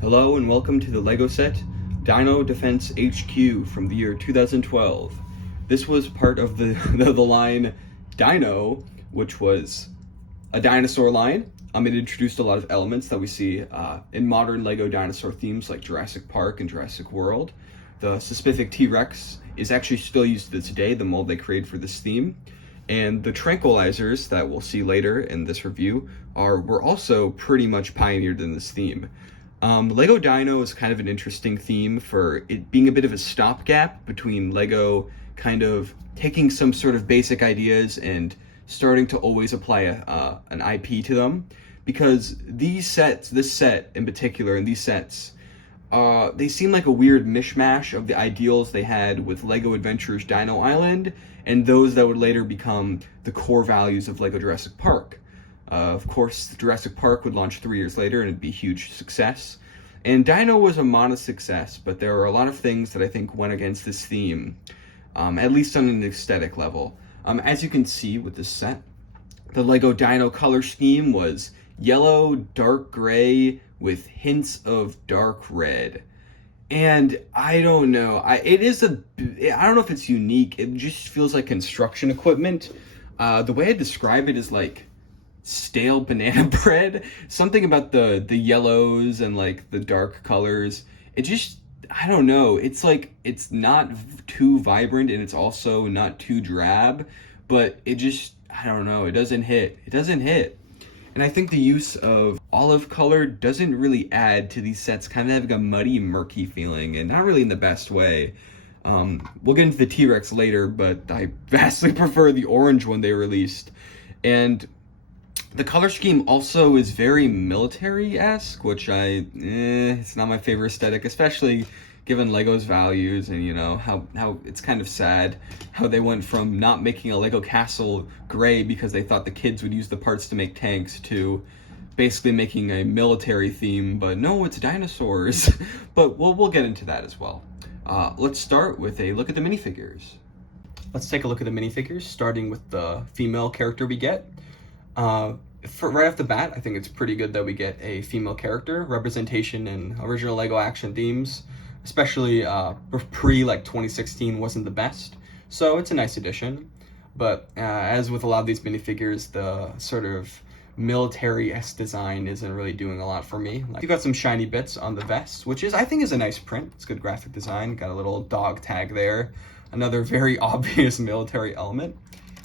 Hello and welcome to the LEGO set Dino Defense HQ from the year 2012. This was part of the line Dino, which was a dinosaur line. It introduced a lot of elements that we see in modern LEGO dinosaur themes like Jurassic Park and Jurassic World. The specific T-Rex is actually still used to this day, the mold they created for this theme. And the tranquilizers that we'll see later in this review were also pretty much pioneered in this theme. Lego Dino is kind of an interesting theme for it being a bit of a stopgap between Lego kind of taking some sort of basic ideas and starting to always apply an IP to them, because this set in particular, and these sets, they seem like a weird mishmash of the ideals they had with Lego Adventures Dino Island and those that would later become the core values of Lego Jurassic Park. Of course, Jurassic Park would launch 3 years later and it'd be a huge success. And Dino was a modest success, but there are a lot of things that I think went against this theme, at least on an aesthetic level. As you can see with this set, the Lego Dino color scheme was yellow, dark gray, with hints of dark red. And I don't know, I don't know if it's unique, it just feels like construction equipment. The way I describe it is like stale banana bread. Something about the yellows and like the dark colors, it just, I don't know, it's like it's not too vibrant and it's also not too drab, but it just, I don't know, it doesn't hit. And I think the use of olive color doesn't really add to these sets kind of having a muddy, murky feeling, and not really in the best way. We'll get into the T-Rex later, but I vastly prefer the orange one they released. And the color scheme also is very military-esque, which it's not my favorite aesthetic, especially given Lego's values, and you know how it's kind of sad how they went from not making a Lego castle gray because they thought the kids would use the parts to make tanks to basically making a military theme, but no, it's dinosaurs. But we'll get into that as well. Let's start with a look at the minifigures. Let's take a look at the minifigures, starting with the female character we get. Right off the bat, I think it's pretty good that we get a female character. Representation in original Lego action themes, especially pre 2016, wasn't the best, so it's a nice addition. But as with a lot of these minifigures, the sort of military-esque design isn't really doing a lot for me. You've got some shiny bits on the vest, which I think is a nice print. It's good graphic design. Got a little dog tag there, another very obvious military element.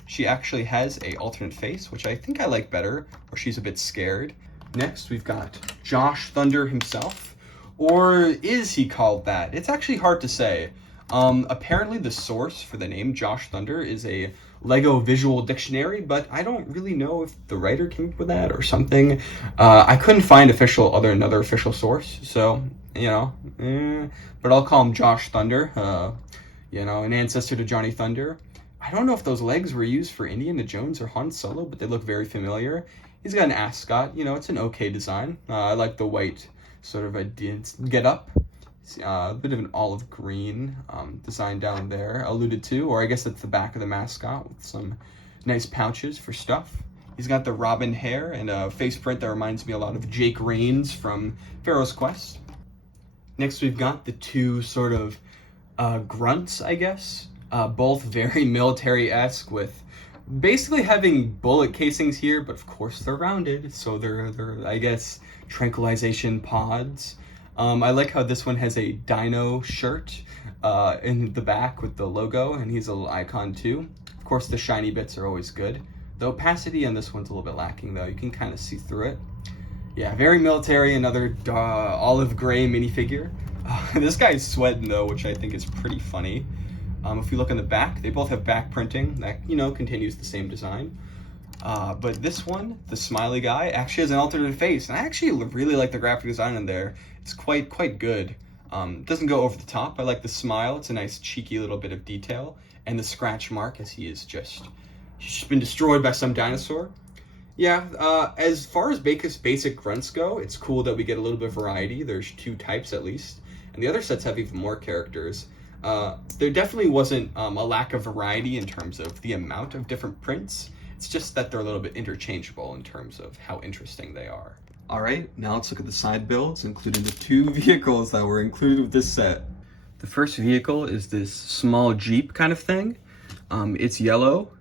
She actually has a alternate face, which I think I like better, where she's a bit scared. Next, we've got Josh Thunder himself, or is he called that? It's actually hard to say. Apparently the source for the name Josh Thunder is a Lego visual dictionary, but I don't really know if the writer came up with that or something. I couldn't find another official source, so, but I'll call him Josh Thunder, an ancestor to Johnny Thunder. I don't know if those legs were used for Indiana Jones or Han Solo, but they look very familiar. He's got an ascot, it's an okay design. I like the white sort of a get up. A bit of an olive green design down there, alluded to, or I guess that's the back of the mascot with some nice pouches for stuff. He's got the robin hair and a face print that reminds me a lot of Jake Raines from Pharaoh's Quest. Next, we've got the two sort of grunts, I guess. Both very military-esque, with basically having bullet casings here, but of course they're rounded, so they're I guess, tranquilization pods. I like how this one has a Dino shirt in the back with the logo, and he's a little icon too. Of course, the shiny bits are always good. The opacity on this one's a little bit lacking, though. You can kind of see through it. Yeah, very military, another olive gray minifigure. This guy's sweating, though, which I think is pretty funny. If you look in the back, they both have back printing that, continues the same design. But this one, the smiley guy, actually has an alternate face, and I actually really like the graphic design in there. It's quite good. Doesn't go over the top. I like the smile. It's a nice cheeky little bit of detail, and the scratch mark as he's just been destroyed by some dinosaur. Yeah, as far as basic grunts go, it's cool that we get a little bit of variety. There's 2 types at least, and the other sets have even more characters. There definitely wasn't a lack of variety in terms of the amount of different prints. It's just that they're a little bit interchangeable in terms of how interesting they are. Alright, now let's look at the side builds, including the two vehicles that were included with this set. The first vehicle is this small Jeep kind of thing. It's yellow,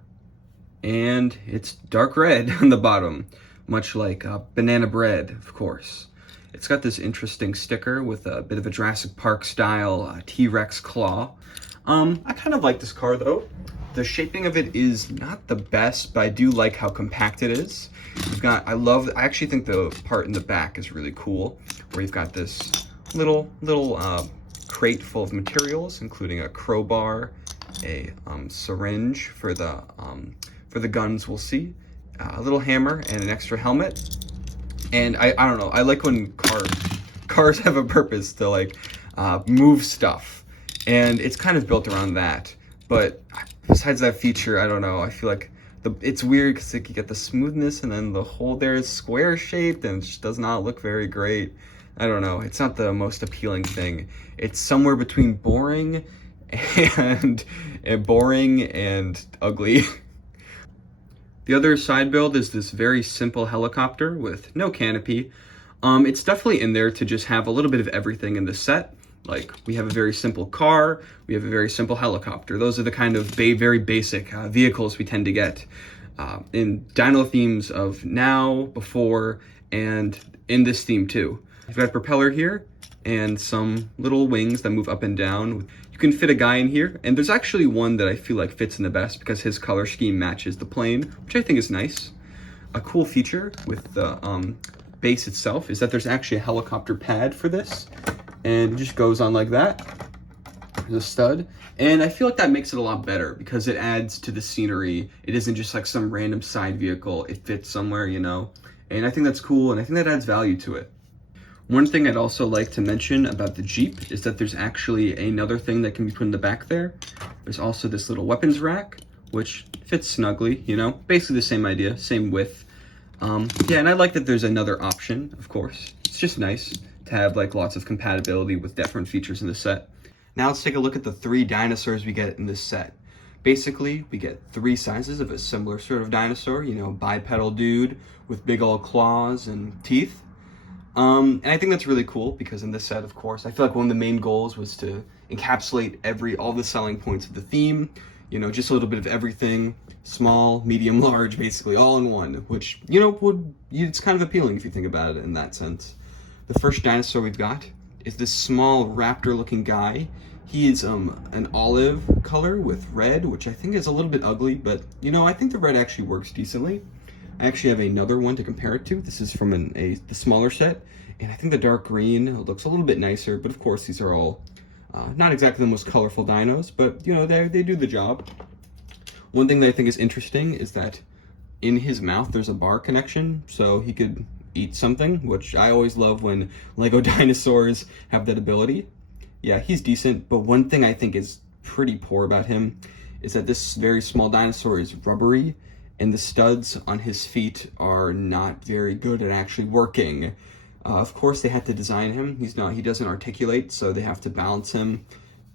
and it's dark red on the bottom, much like banana bread, of course. It's got this interesting sticker with a bit of a Jurassic Park style T-Rex claw. I kind of like this car though. The shaping of it is not the best, but I do like how compact it is. I actually think the part in the back is really cool, where you've got this little crate full of materials, including a crowbar, a syringe for the guns we'll see, a little hammer, and an extra helmet. And I don't know, I like when cars have a purpose to like move stuff, and it's kind of built around that. But besides that feature, I don't know, I feel like it's weird because like, you get the smoothness and then the hole there is square shaped and it just does not look very great. I don't know, it's not the most appealing thing. It's somewhere between boring and ugly. The other side build is this very simple helicopter with no canopy. It's definitely in there to just have a little bit of everything in the set. Like, we have a very simple car, we have a very simple helicopter. Those are the kind of very basic vehicles we tend to get in Dino themes of now, before, and in this theme too. We've got a propeller here and some little wings that move up and down. You can fit a guy in here, and there's actually one that I feel like fits in the best because his color scheme matches the plane, which I think is nice. A cool feature with the base itself is that there's actually a helicopter pad for this, and it just goes on like that. There's a stud, and I feel like that makes it a lot better because it adds to the scenery. It isn't just like some random side vehicle. It fits somewhere, you know, and I think that's cool, and I think that adds value to it. One thing I'd also like to mention about the Jeep is that there's actually another thing that can be put in the back there. There's also this little weapons rack, which fits snugly, you know, basically the same idea, same width. Yeah, and I like that there's another option, of course. It's just nice to have like lots of compatibility with different features in the set. Now let's take a look at the three dinosaurs we get in this set. Basically, we get three sizes of a similar sort of dinosaur, you know, bipedal dude with big old claws and teeth. And I think that's really cool because in this set, of course, I feel like one of the main goals was to encapsulate all the selling points of the theme, you know, just a little bit of everything, small, medium, large, basically all in one, which, you know, it's kind of appealing if you think about it in that sense. The first dinosaur we've got is this small raptor-looking guy. He is an olive color with red, which I think is a little bit ugly, but, you know, I think the red actually works decently. I actually have another one to compare it to. This is from the smaller set, and I think the dark green looks a little bit nicer, but of course these are all not exactly the most colorful dinos, but, you know, they do the job. One thing that I think is interesting is that in his mouth there's a bar connection, so he could eat something, which I always love when Lego dinosaurs have that ability. Yeah, he's decent, but one thing I think is pretty poor about him is that this very small dinosaur is rubbery, and the studs on his feet are not very good at actually working. Of course, they had to design him. He doesn't articulate, so they have to balance him.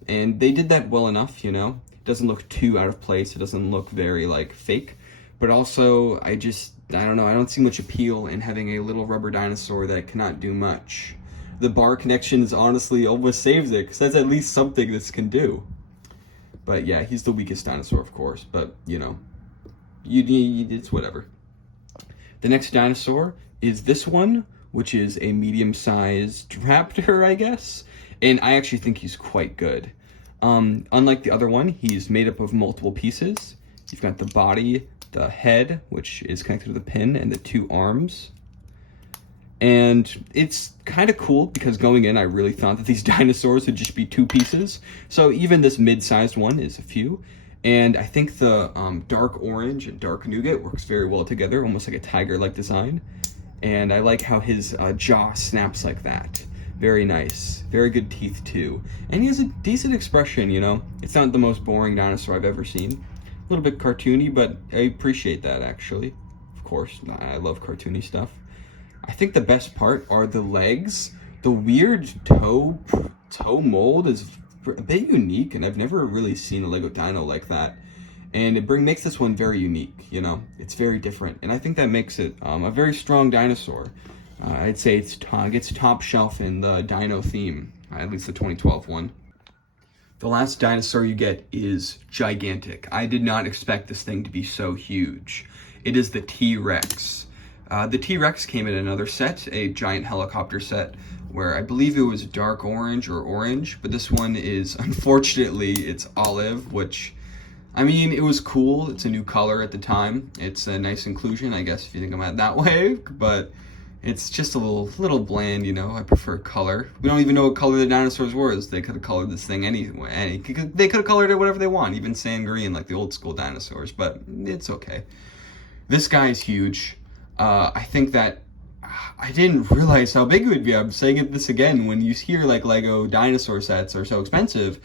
And they did that well enough, you know? It doesn't look too out of place. It doesn't look very, like, fake. But also, I don't know, I don't see much appeal in having a little rubber dinosaur that cannot do much. The bar connections honestly almost saves it, because that's at least something this can do. But yeah, he's the weakest dinosaur, of course, but, you know, it's whatever. The next dinosaur is this one, which is a medium-sized raptor, I guess. And I actually think he's quite good. Unlike the other one, he's made up of multiple pieces. You've got the body, the head, which is connected to the pin, and the two arms. And it's kind of cool because going in, I really thought that these dinosaurs would just be two pieces. So even this mid-sized one is a few. And I think the dark orange and dark nougat works very well together, almost like a tiger-like design. And I like how his jaw snaps like that. Very nice. Very good teeth, too. And he has a decent expression, you know? It's not the most boring dinosaur I've ever seen. A little bit cartoony, but I appreciate that, actually. Of course, I love cartoony stuff. I think the best part are the legs. The weird toe mold is a bit unique, and I've never really seen a Lego Dino like that. And it makes this one very unique, you know? It's very different, and I think that makes it a very strong dinosaur. I'd say it's gets top shelf in the Dino theme, at least the 2012 one. The last dinosaur you get is gigantic. I did not expect this thing to be so huge. It is the T-Rex. The T-Rex came in another set, a giant helicopter set, where I believe it was dark orange or orange, but this one is, unfortunately, it's olive, which, I mean, it was cool. It's a new color at the time. It's a nice inclusion, I guess, if you think about it that way, but it's just a little bland, you know. I prefer color. We don't even know what color the dinosaurs was. They could have colored this thing anyway. They could have colored it whatever they want, even sand green like the old school dinosaurs, but it's okay. This guy is huge. I think that I didn't realize how big it would be. I'm saying this again. When you hear like Lego dinosaur sets are so expensive,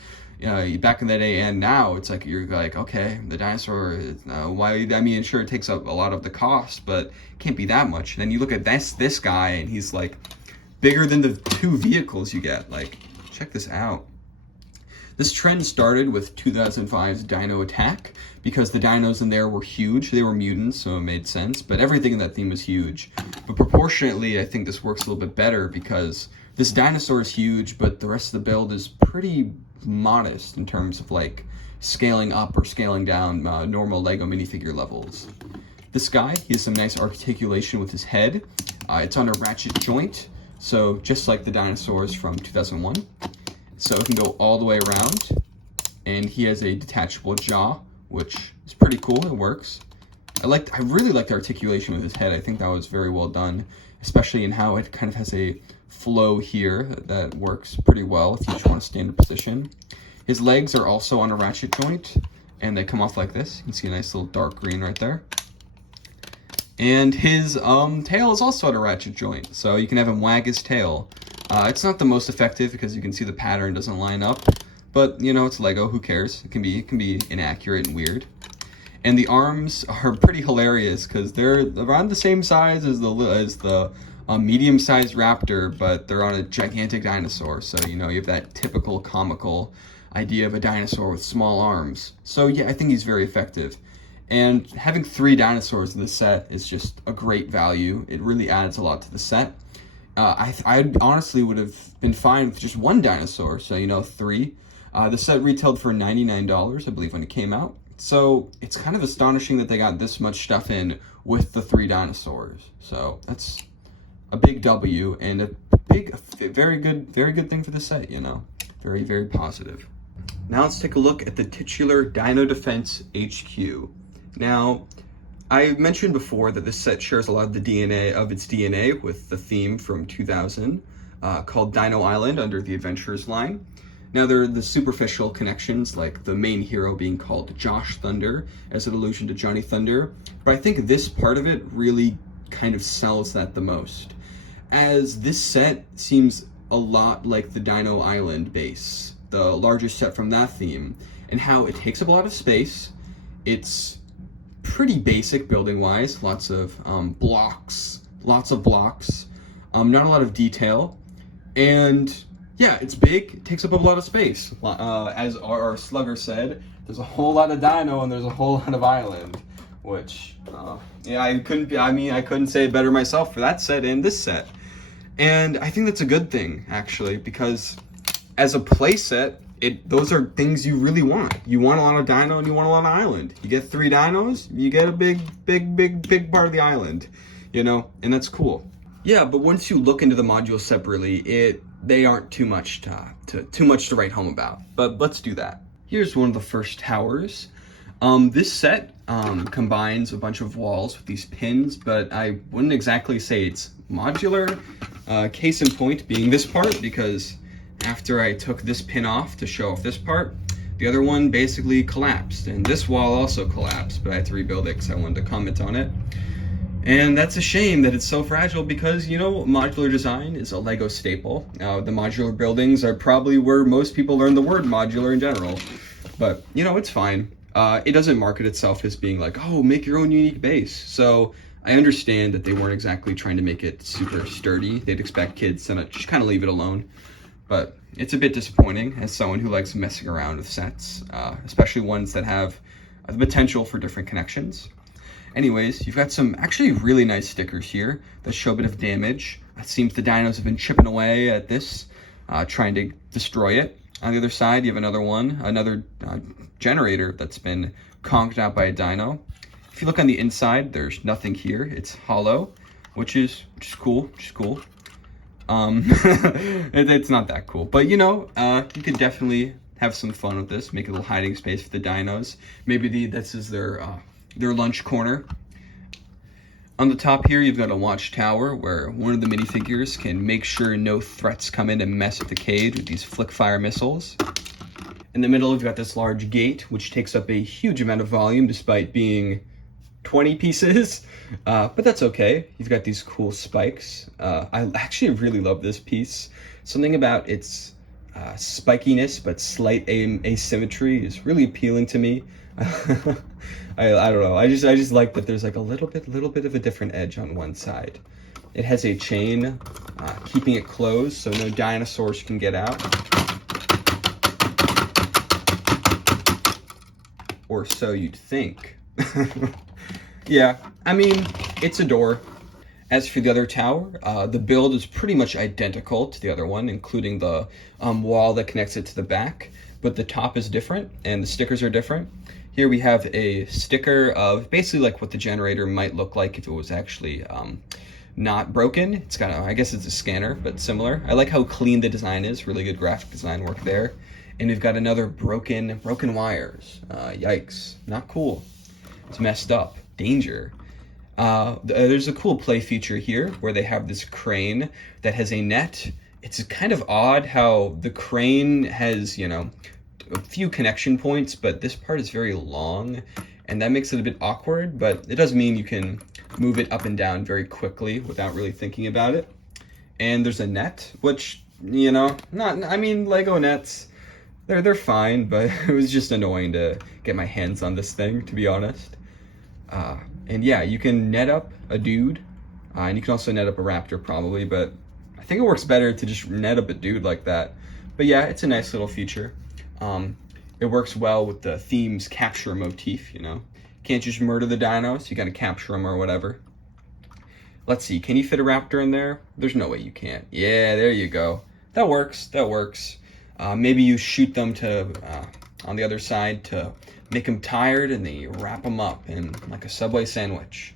back in the day and now, it's like you're like, okay, the dinosaur. Why? I mean, sure, it takes up a lot of the cost, but it can't be that much. And then you look at this guy, and he's like bigger than the two vehicles you get. Like, check this out. This trend started with 2005's Dino Attack because the dinos in there were huge. They were mutants, so it made sense, but everything in that theme was huge. But proportionately, I think this works a little bit better because this dinosaur is huge, but the rest of the build is pretty modest in terms of like scaling up or scaling down normal Lego minifigure levels. This guy, he has some nice articulation with his head. It's on a ratchet joint, so just like the dinosaurs from 2001. So it can go all the way around, and he has a detachable jaw, which is pretty cool. It works. I really liked the articulation with his head. I think that was very well done, especially in how it kind of has a flow here that works pretty well if you just want to stand in position. His legs are also on a ratchet joint, and they come off like this. You can see a nice little dark green right there. And his tail is also on a ratchet joint, so you can have him wag his tail. It's not the most effective because you can see the pattern doesn't line up, but you know, it's Lego, who cares? It can be inaccurate and weird. And the arms are pretty hilarious because they're around the same size as the medium-sized raptor, but they're on a gigantic dinosaur. So you know, you have that typical comical idea of a dinosaur with small arms. So yeah, I think he's very effective. And having 3 dinosaurs in the set is just a great value. It really adds a lot to the set. I honestly would have been fine with just 1 dinosaur, so you know, 3. The set retailed for $99, I believe, when it came out. So it's kind of astonishing that they got this much stuff in with the 3 dinosaurs. So that's a big W and a very good thing for the set, you know. Very, very positive. Now let's take a look at the titular Dino Defense HQ. Now, I mentioned before that this set shares a lot of the DNA with the theme from 2000, called Dino Island under the Adventures line. Now, there are the superficial connections, like the main hero being called Josh Thunder, as an allusion to Johnny Thunder, but I think this part of it really kind of sells that the most, as this set seems a lot like the Dino Island base, the largest set from that theme, and how it takes up a lot of space. It's pretty basic building-wise, lots of blocks, not a lot of detail, and yeah, it's big, it takes up a lot of space. As our slugger said, there's a whole lot of dino and there's a whole lot of island, which, yeah, I couldn't say it better myself for that set and this set. And I think that's a good thing, actually, because as a play set, those are things you really want. You want a lot of dino and you want a lot of island. You get 3 dinos, you get a big part of the island, you know, and that's cool. Yeah, but once you look into the modules separately, they aren't too much to write home about. But let's do that. Here's one of the first towers. This set combines a bunch of walls with these pins, but I wouldn't exactly say it's modular. Case in point being this part, because after I took this pin off to show off this part, the other one basically collapsed, and this wall also collapsed, but I had to rebuild it because I wanted to comment on it. And that's a shame that it's so fragile because, you know, modular design is a Lego staple. The modular buildings are probably where most people learn the word modular in general. But, you know, it's fine. It doesn't market itself as being like, oh, make your own unique base. So I understand that they weren't exactly trying to make it super sturdy. They'd expect kids to just kind of leave it alone. But it's a bit disappointing as someone who likes messing around with sets, especially ones that have the potential for different connections. Anyways, you've got some actually really nice stickers here that show a bit of damage. It seems the dinos have been chipping away at this, trying to destroy it. On the other side, you have another generator that's been conked out by a dino. If you look on the inside, there's nothing here. It's hollow, which is cool. It's not that cool, but you could definitely have some fun with this. Make a little hiding space for the dinos. Maybe this is their lunch corner. On the top here, you've got a watchtower where one of the minifigures can make sure no threats come in and mess with the cage with these flick fire missiles. In the middle, you've got this large gate, which takes up a huge amount of volume despite being 20 pieces, but that's okay. You've got these cool spikes. I actually really love this piece. Something about its spikiness but slight asymmetry is really appealing to me. I don't know. I just like that there's like a little bit of a different edge on one side. It has a chain keeping it closed so no dinosaurs can get out. Or so you'd think. Yeah, I mean, it's a door. As for the other tower, the build is pretty much identical to the other one, including the wall that connects it to the back, but the top is different and the stickers are different. Here we have a sticker of basically like what the generator might look like if it was actually not broken. It's got I guess it's a scanner, but similar. I like how clean the design is, really good graphic design work there. And we've got another broken wires. Yikes, not cool. It's messed up, danger. There's a cool play feature here where they have this crane that has a net. It's kind of odd how the crane has, a few connection points, but this part is very long and that makes it a bit awkward, but it does mean you can move it up and down very quickly without really thinking about it. And there's a net, which, Lego nets, they're fine, but it was just annoying to get my hands on this thing, to be honest. And yeah, you can net up a dude, and you can also net up a raptor probably, but I think it works better to just net up a dude like that. But yeah, it's a nice little feature. It works well with the theme's capture motif, Can't just murder the dinos, you gotta capture them or whatever. Let's see, can you fit a raptor in there? There's no way you can't. Yeah, there you go. That works. Maybe you shoot them on the other side to make them tired and then you wrap them up in like a Subway sandwich.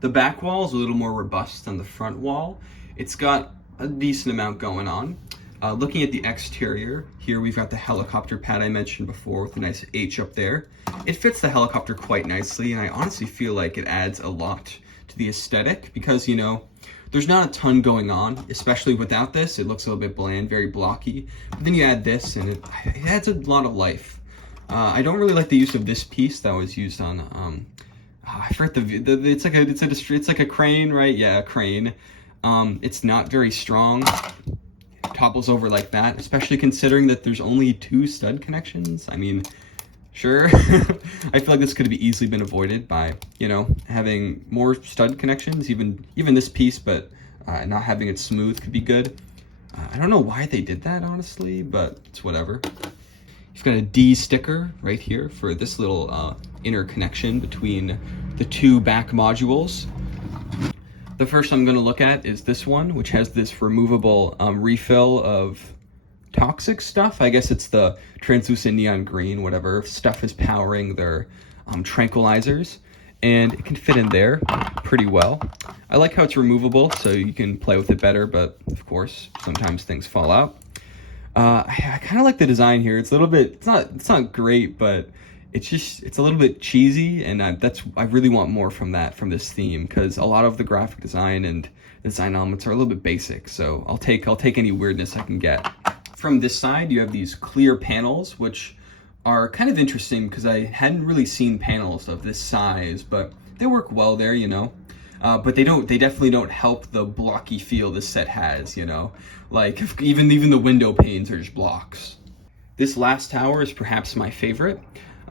The back wall is a little more robust than the front wall. It's got a decent amount going on. Looking at the exterior, here we've got the helicopter pad I mentioned before with a nice H up there. It fits the helicopter quite nicely, and I honestly feel like it adds a lot to the aesthetic because, there's not a ton going on, especially without this. It looks a little bit bland, very blocky. But then you add this, and it adds a lot of life. I don't really like the use of this piece that was used on. I forget it's like a crane, right? Yeah, a crane. It's not very strong. Topples over like that, especially considering that there's only 2 stud connections. I mean, sure. I feel like this could have easily been avoided by, having more stud connections, even this piece, but not having it smooth could be good. I don't know why they did that, honestly, but it's whatever. You've got a D sticker right here for this little inner connection between the 2 back modules. The first I'm going to look at is this one, which has this removable refill of toxic stuff. I guess it's the translucent neon green, whatever stuff is powering their tranquilizers. And it can fit in there pretty well. I like how it's removable, so you can play with it better, but of course, sometimes things fall out. I kind of like the design here. It's a little bit, it's not great, but it's a little bit cheesy, and I really want more from this theme, because a lot of the graphic design and design elements are a little bit basic, so I'll take any weirdness I can get. From this side, you have these clear panels, which are kind of interesting because I hadn't really seen panels of this size, but they work well there, but they definitely don't help the blocky feel this set has, like even the window panes are just blocks. This last tower is perhaps my favorite.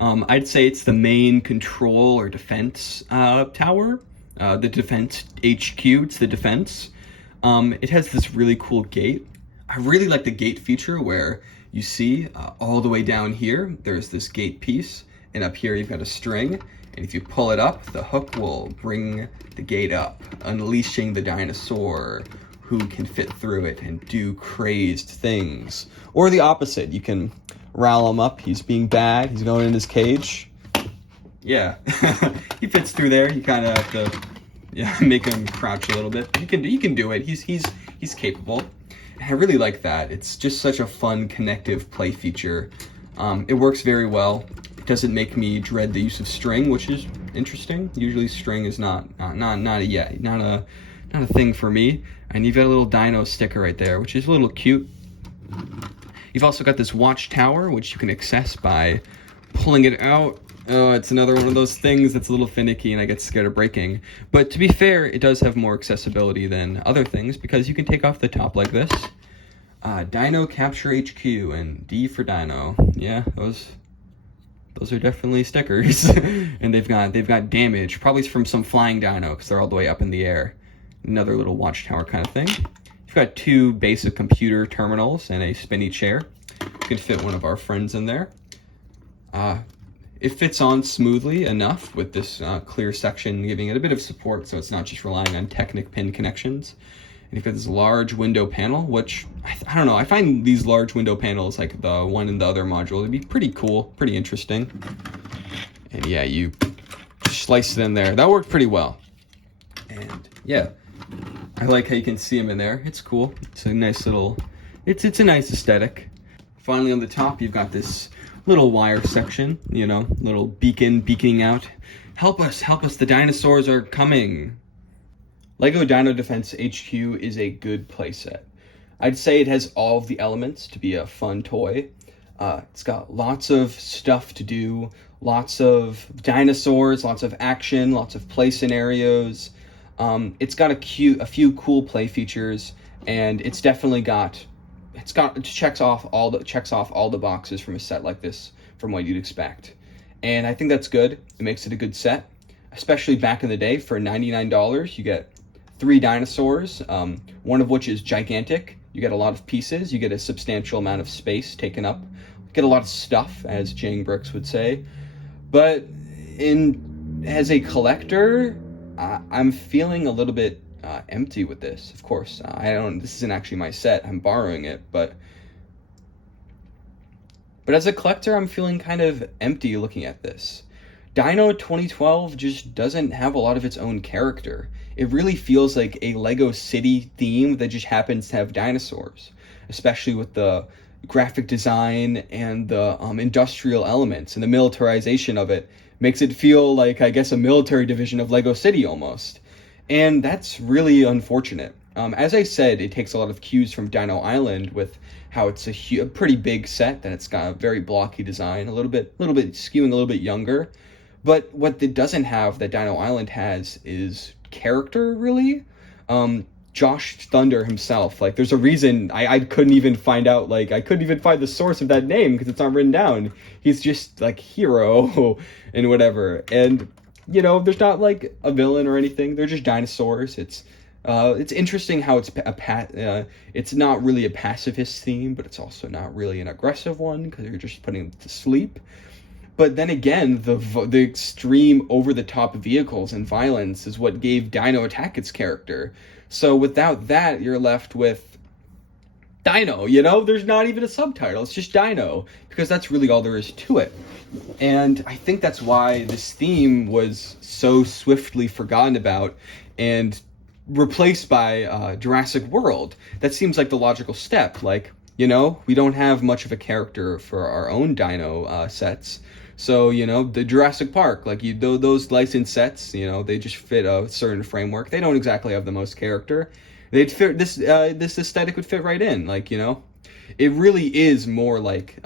I'd say it's the main control or defense tower, the defense HQ, it's the defense. It has this really cool gate. I really like the gate feature where you see all the way down here, there's this gate piece, and up here you've got a string, and if you pull it up, the hook will bring the gate up, unleashing the dinosaur. who can fit through it and do crazed things. Or the opposite, you can rile him up, he's being bad, he's going in his cage. Yeah, he fits through there. You kind of have to make him crouch a little bit. He can do it. He's capable. And I really like that. It's just such a fun connective play feature. It works very well. It doesn't make me dread the use of string, which is interesting. Usually string is not a thing for me. And you've got a little Dino sticker right there, which is a little cute. You've also got this watchtower, which you can access by pulling it out. Oh, it's another one of those things that's a little finicky and I get scared of breaking. But to be fair, it does have more accessibility than other things because you can take off the top like this. Dino Capture HQ and D for Dino. Yeah, those are definitely stickers. And they've got damage, probably from some flying dino because they're all the way up in the air. Another little watchtower kind of thing. You've got two basic computer terminals and a spinny chair. You can fit one of our friends in there. It fits on smoothly enough with this clear section, giving it a bit of support so it's not just relying on Technic pin connections. And you've got this large window panel, which, I don't know, I find these large window panels, like the one in the other module, to be pretty cool, pretty interesting. And yeah, you slice it in there. That worked pretty well. And yeah, I like how you can see them in there. It's cool. It's a nice little, it's a nice aesthetic. Finally on the top, you've got this little wire section, you know, little beaconing out. Help us, the dinosaurs are coming. Lego Dino Defense HQ is a good playset. I'd say it has all of the elements to be a fun toy. It's got lots of stuff to do, lots of dinosaurs, lots of action, lots of play scenarios. It's got a few cool play features, and it's definitely it checks off all the boxes from a set like this from what you'd expect. And I think that's good. It makes it a good set, especially back in the day. For $99, you get 3 dinosaurs, one of which is gigantic. You get a lot of pieces. You get a substantial amount of space taken up. You get a lot of stuff, as Jang Brooks would say. But as a collector, I'm feeling a little bit empty with this. Of course, this isn't actually my set. I'm borrowing it, but as a collector, I'm feeling kind of empty looking at this. Dino 2012 just doesn't have a lot of its own character. It really feels like a Lego City theme that just happens to have dinosaurs, especially with the graphic design and the industrial elements and the militarization of it. Makes it feel like, I guess, a military division of Lego City almost. And that's really unfortunate. As I said, it takes a lot of cues from Dino Island with how it's a pretty big set, that it's got a very blocky design, a little bit skewing a little bit younger. But what it doesn't have that Dino Island has is character, really. Josh Thunder himself, like, there's a reason I couldn't even find out, like, I couldn't even find the source of that name because it's not written down. He's just, like, hero and whatever. And, you know, there's not, like, a villain or anything. They're just dinosaurs. It's interesting how it's not really a pacifist theme, but it's also not really an aggressive one because you're just putting them to sleep. But then again, the extreme over-the-top vehicles and violence is what gave Dino Attack its character. So without that, you're left with Dino, you know? There's not even a subtitle. It's just Dino, because that's really all there is to it. And I think that's why this theme was so swiftly forgotten about and replaced by Jurassic World. That seems like the logical step. Like, you know, we don't have much of a character for our own Dino sets. So, you know, the Jurassic Park, like, those licensed sets, you know, they just fit a certain framework. They don't exactly have the most character. They'd fit, this aesthetic would fit right in, like, you know. It really is more like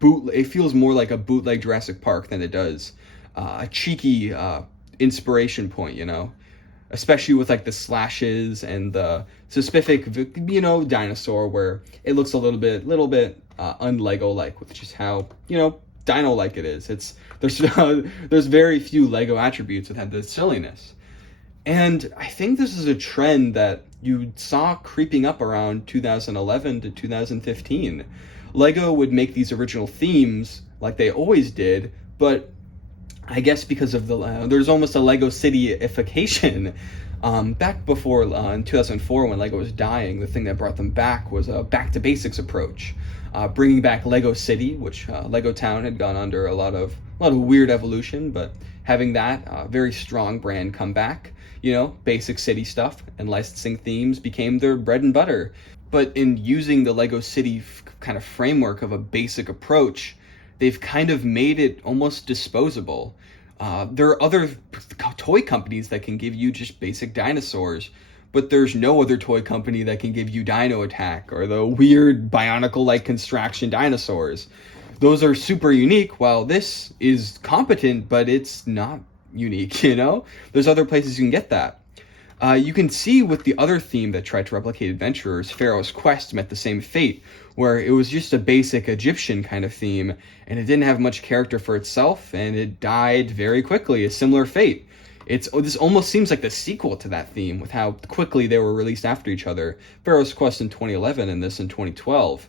it feels more like a bootleg Jurassic Park than it does a cheeky inspiration point, you know. Especially with, like, the slashes and the specific, you know, dinosaur, where it looks a little bit un-Lego-like with just how, you know, Dino-like it is. There's very few Lego attributes that have this silliness. And I think this is a trend that you saw creeping up around 2011 to 2015. Lego would make these original themes like they always did, but I guess because of there's almost a Lego City-ification. Back before, in 2004, when Lego was dying, the thing that brought them back was a back to basics approach, bringing back Lego City, which Lego Town had gone under a lot of weird evolution, but having that very strong brand come back, basic city stuff and licensing themes became their bread and butter. But in using the Lego City kind of framework of a basic approach, they've kind of made it almost disposable. There are other toy companies that can give you just basic dinosaurs, but there's no other toy company that can give you Dino Attack or the weird Bionicle-like construction dinosaurs. Those are super unique, while this is competent, but it's not unique, There's other places you can get that. You can see with the other theme that tried to replicate Adventurers, Pharaoh's Quest met the same fate, where it was just a basic Egyptian kind of theme, and it didn't have much character for itself, and it died very quickly, a similar fate. This almost seems like the sequel to that theme, with how quickly they were released after each other. Pharaoh's Quest in 2011 and this in 2012.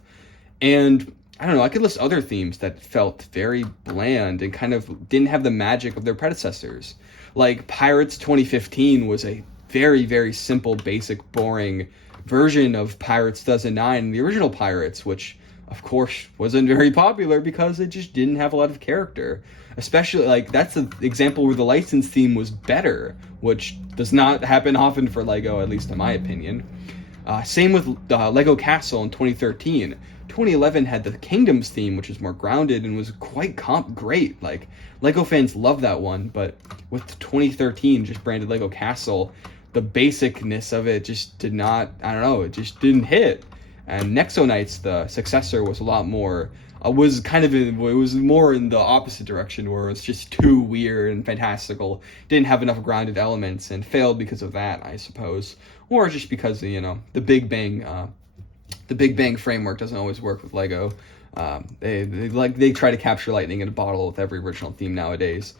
And I don't know, I could list other themes that felt very bland and kind of didn't have the magic of their predecessors. Like Pirates 2015 was a very, very simple, basic, boring version of Pirates 2009, the original Pirates, which of course wasn't very popular because it just didn't have a lot of character. Especially, that's an example where the license theme was better, which does not happen often for Lego, at least in my opinion. Same with Lego Castle in 2013. 2011 had the Kingdoms theme, which was more grounded and was quite great. Lego fans love that one, but with 2013 just branded Lego Castle, the basicness of it just did not, it just didn't hit. And Nexo Knights, the successor, was a lot more, it was more in the opposite direction, where it was just too weird and fantastical, didn't have enough grounded elements, and failed because of that, I suppose. Or just because, the Big Bang framework doesn't always work with Lego. They try to capture lightning in a bottle with every original theme nowadays.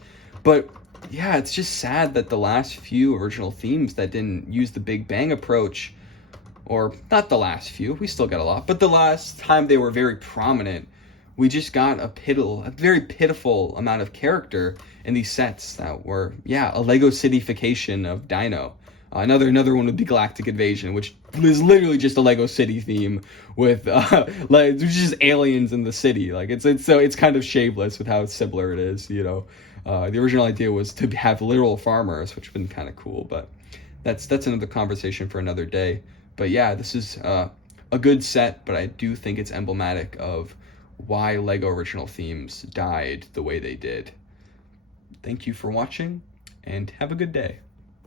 But yeah, it's just sad that the last few original themes that didn't use the Big Bang approach, or not the last few, we still got a lot, but the last time they were very prominent, we just got a very pitiful amount of character in these sets that were, a Lego Cityfication of Dino. Another one would be Galactic Invasion, which is literally just a Lego City theme with just aliens in the city. It's kind of shameless with how similar it is. The original idea was to have literal farmers, which would have been kind of cool, but that's another conversation for another day. But yeah, this is a good set, but I do think it's emblematic of why Lego original themes died the way they did. Thank you for watching, and have a good day.